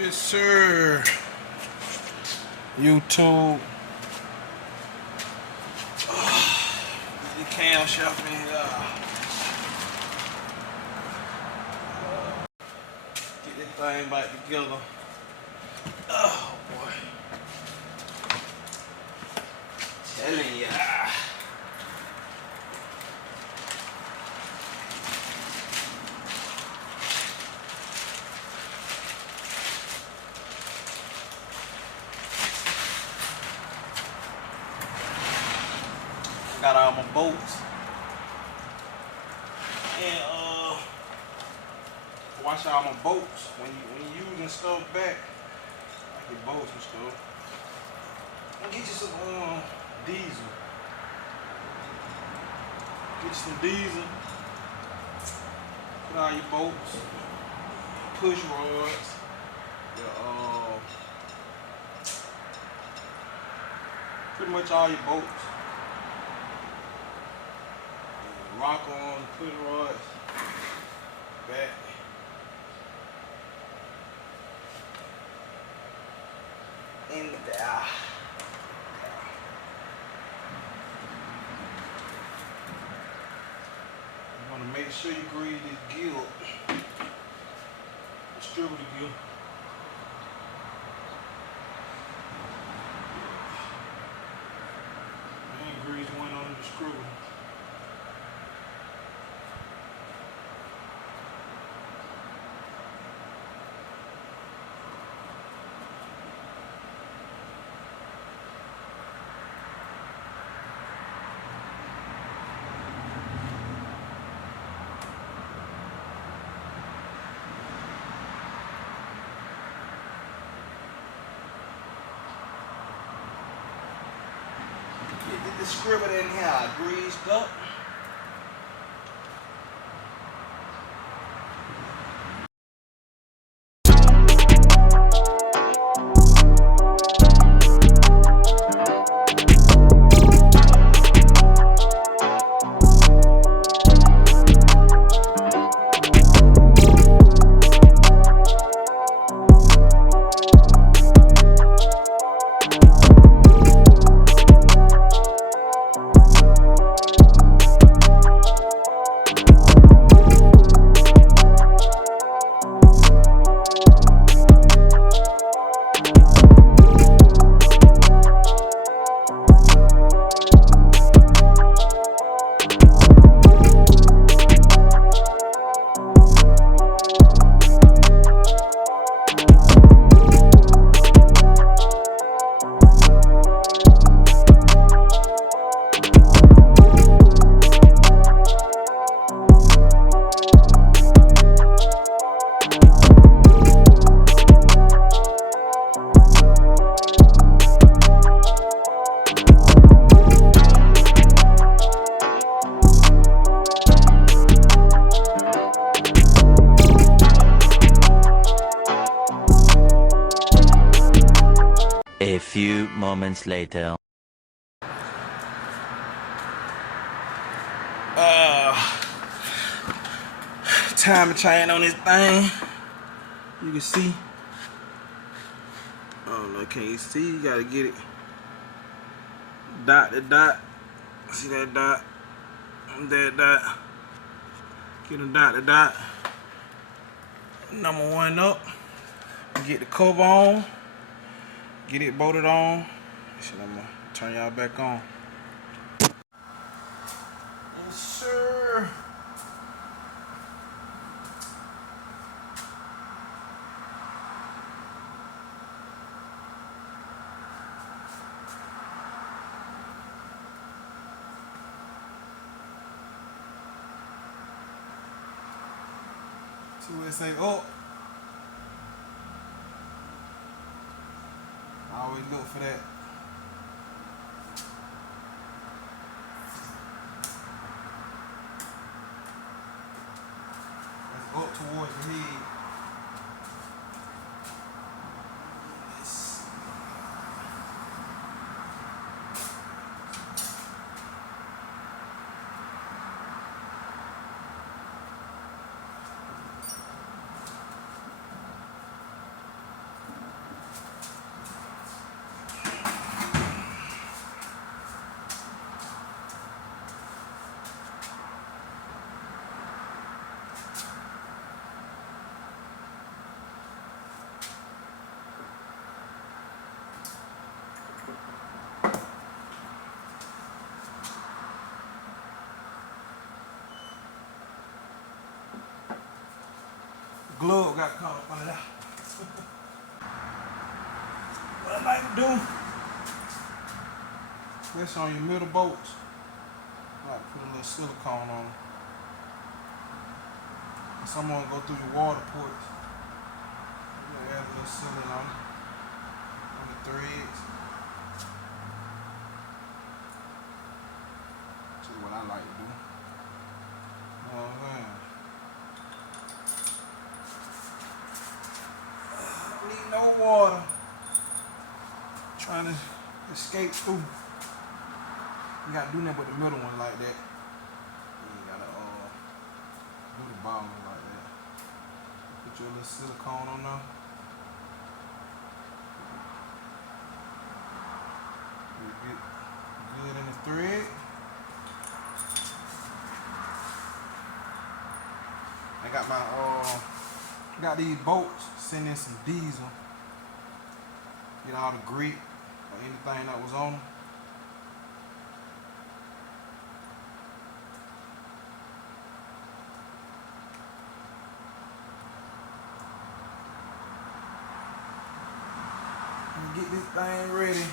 Yes, sir. YouTube. Get the camshaft in here. Get this thing back together. Oh boy. Telling ya. Got all my bolts. And watch all my bolts. When you using stuff back, like your bolts and stuff. I'm gonna get you some diesel. Get you some diesel. Put all your bolts, push rods, your pretty much all your bolts. Rock on, push rods, back. In there. You want to make sure you grease this gear up. Distributor gear. And grease one on the distributor. Get the distributor in here greased up. A few moments later. Time chain on this thing. You can see. Oh no, can't you see? You gotta get it. Dot to dot. See that dot? That dot. Get them dot to dot. Number one up. Get the cover on. Get it bolted on. Shit, I'm gonna turn y'all back on. Yes, sir. See what it say up. I always look for that. That's up towards the head. glove got caught up under there. What I like to do, that's on your middle bolts. I like to put a little silicone on them. And someone go through your water ports. You gotta add a little sealant on the threads. That's what I like to do. Don't need no water. Trying to escape through. You gotta do nothing but the middle one like that. You gotta do the bottom one like that. Put your little silicone on there. Get good in the thread. I got my got these bolts sent in some diesel. Get all the grit or anything that was on them. And get this thing ready.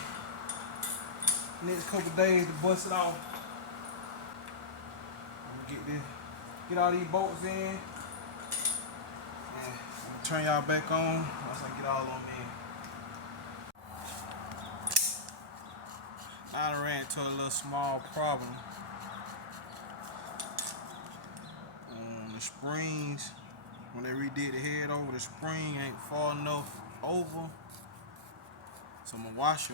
Next couple days to bust it off. I'm gonna get all these bolts in. And I'm gonna turn y'all back on once I get all on in. I ran into a little small problem. The springs, when they redid the head over, the spring ain't far enough over. So my washer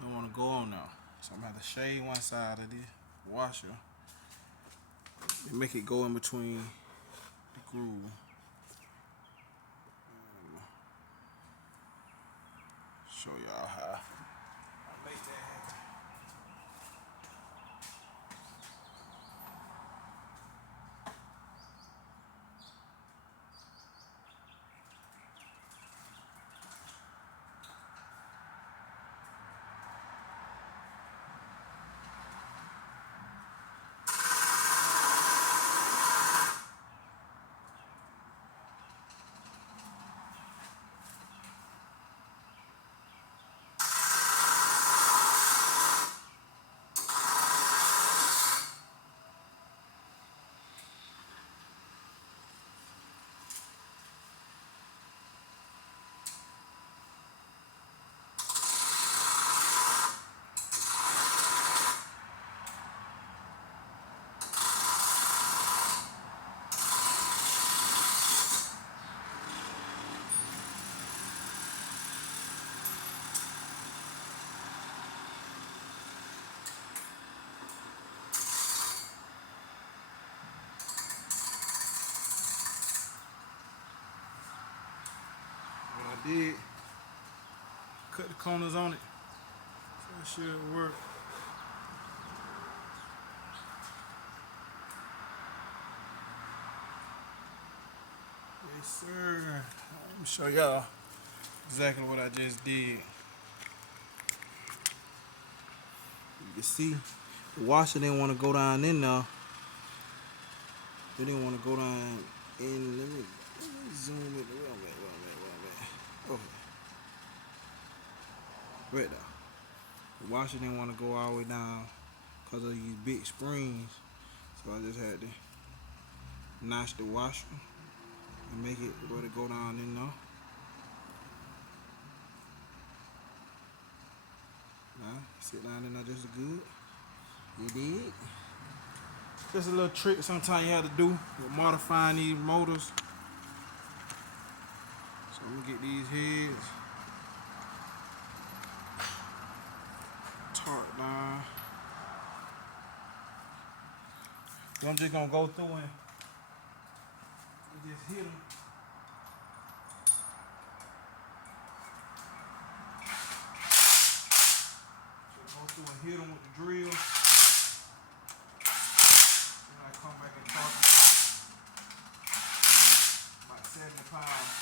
don't want to go on now. So I'm gonna have to shade one side of the washer and make it go in between the groove. Show y'all how I make that happen. Did cut the corners on it, so it should work. Yes sir. Let me show y'all exactly what I just did. You can see the washer didn't want to go down in there. It didn't want to go down in. Let me zoom it. Okay. Right there. The washer didn't want to go all the way down because of these big springs. So I just had to notch the washer and make it where to go down in there. Now, sit down in there just good. You did. Just a little trick sometimes you have to do with modifying these motors. So I'm gonna get these heads torqued down. So I'm just gonna go through and just hit them. So go through and hit them with the drill. Then I come back and torque about 70 pounds.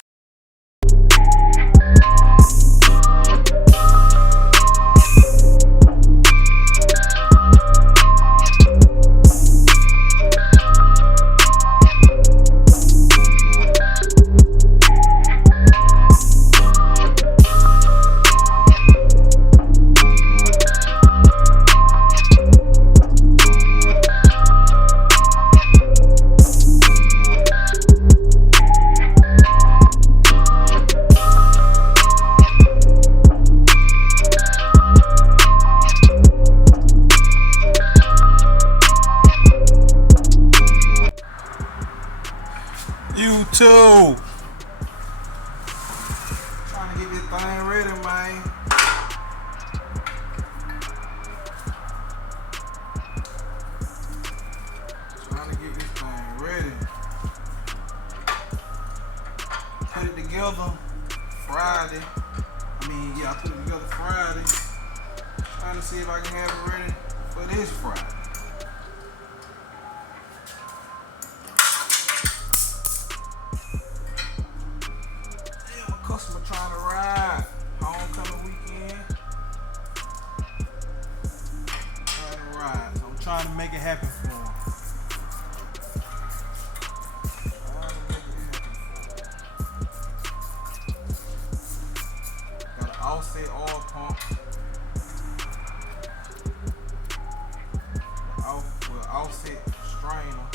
get this thing ready, man. Trying to get this thing ready. Put it together Friday. I put it together Friday. Trying to see if I can have it ready for this Friday. Yeah, my customer trying to ride. Homecoming weekend. Trying to ride. So I'm trying to make it happen for him. Got an offset oil pump. Offset strainer.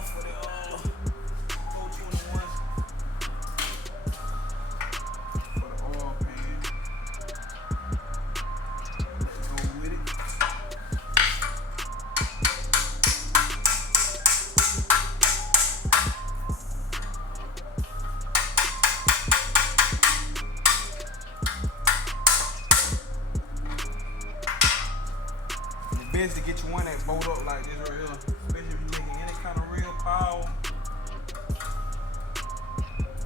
For the 421. For the oil pan. Let's go with it. Best to get you one that bolt up like this right here, especially if you're making any kind of real power.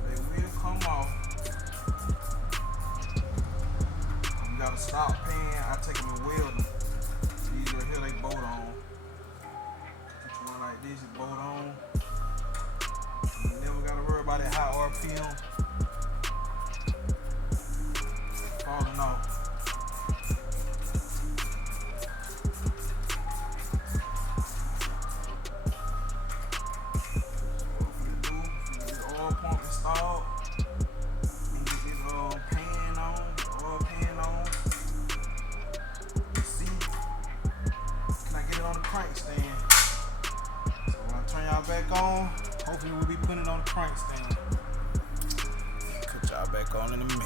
They will come off. You got a stock pan, I take them and weld them. These right here, they bolt on. Get you one like this, you bolt on. You never gotta worry about that high RPM falling off. Back on. Hopefully we'll be putting it on the crank stand. Cut y'all back on in a minute.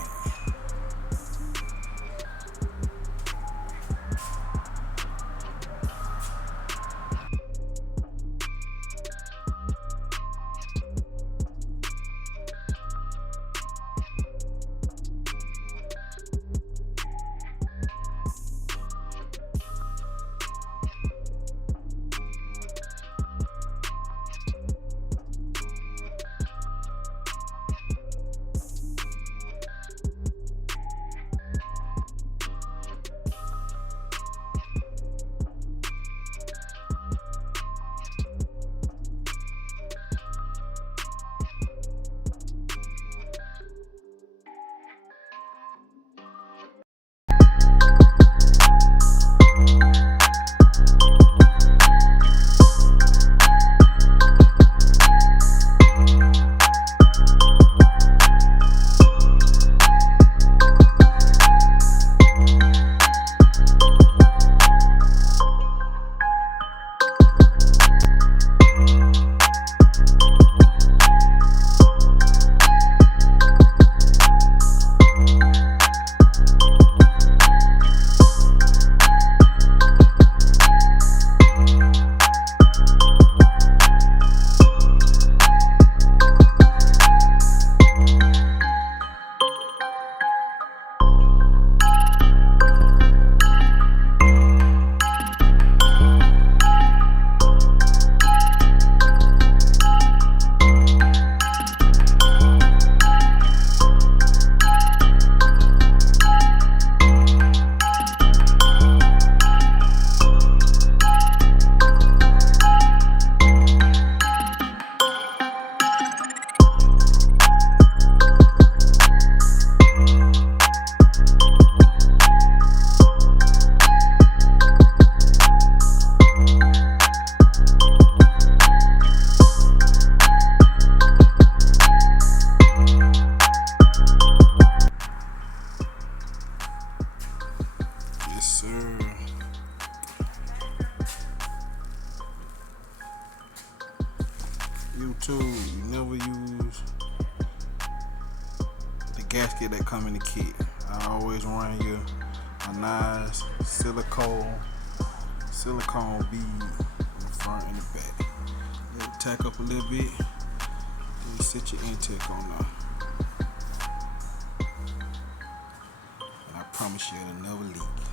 YouTube, you never use the gasket that come in the kit. I always run a nice silicone bead front and the back. Let it tack up a little bit. Then you set your intake on there. And I promise you it'll never leak.